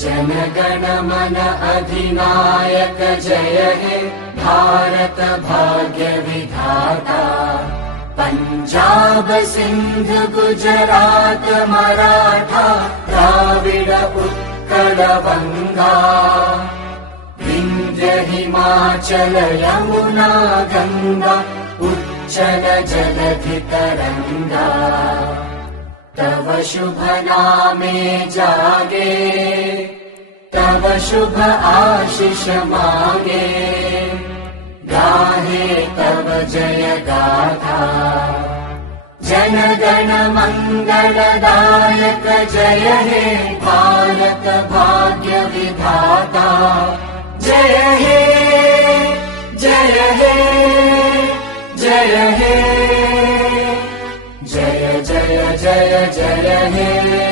जनगण मन अधिनायक जय हे भारत भाग्य विधाता। पंजाब सिंध गुजरात मराठा द्राविड उत्कल बंगा। विंध्य हिमाचल यमुना गंगा उच्चल जलधि तरंगा। तव शुभ नामे जागे तव शुभ आशीष मांगे। गाहे तव जय गाथा जनगण मंगलदायक जय हे भारत भाग्य विधाता। जय हे जय हे जय हे जय जय जय जय हे।